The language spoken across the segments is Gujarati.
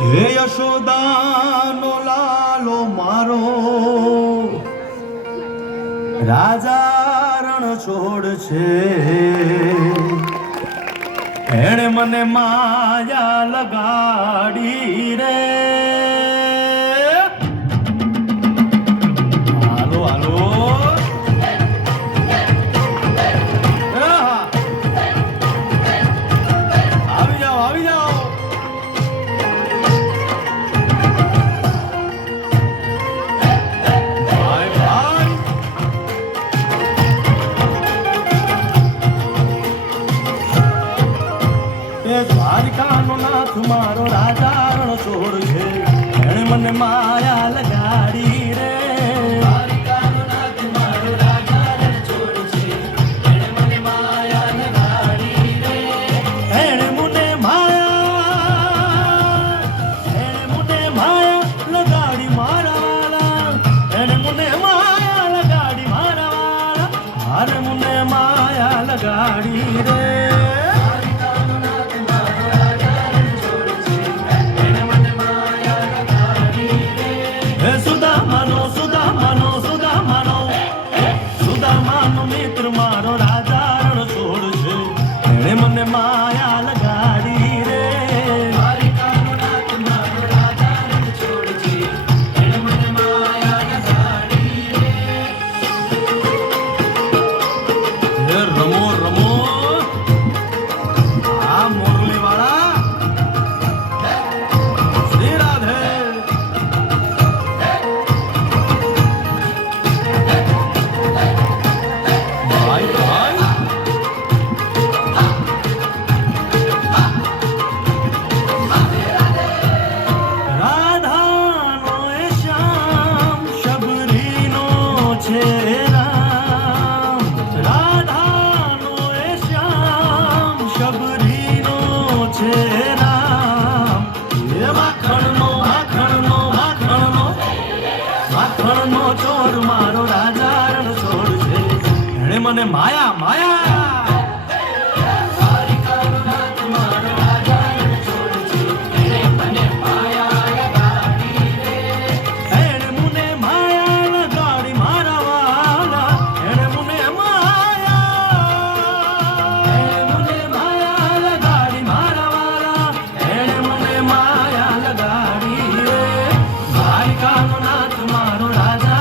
હે યશોદાનો લાલો મારો રાજા રણ છોડ છે એણે મને માયા લગાડી રે હાલો હાલો આવી જાઓ આવી જાઓ દ્વારિકાનો નાથ મારો રાજા રણ છોડ છે એણે મને માયા લગાડી રે દ્વારિકાનો નાથ મારો રાજા રણ છોડ છે એણે મને માયા લગાડી રે એણે મને માયા લગાડી મારા વાલા એણે મને માયા લગાડી મારા વાલા મારે મને માયા લગાડી રે મિત્ર મારો રાજા રણ છોડ છે એણે મને માયા લગાડી રે દ્વારિકાનો નાથ મારો રાજા રણ છોડ છે એણે મને માયા લગાડી રે રમો રમો આ મુરલી વાળા શ્રી રાધે ચોર મારો રાજા રણ છોડ છે એણે મને માયા માયા દ્વારિકાનો નાથ મારો રાજા રણ છોડ છે એણે મને માયા લગાડી રે એણે મને માયા લગાડી મારા વાલા એણે મને માયા લગાડી મારા વાલા એણે મને માયા લગાડી રે દ્વારિકાનો નાથ મારો રાજા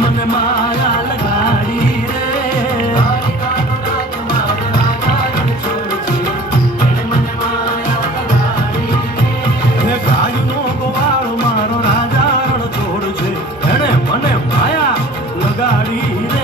મને માયા લગાડી રે દ્વારિકાનો નાથ મારો રાજા રણ છોડ છે એણે મને માયા લગાડી રે ગાયનો ગોવાળો મારો રાજા રણ છોડ છે એણે મને માયા લગાડી રે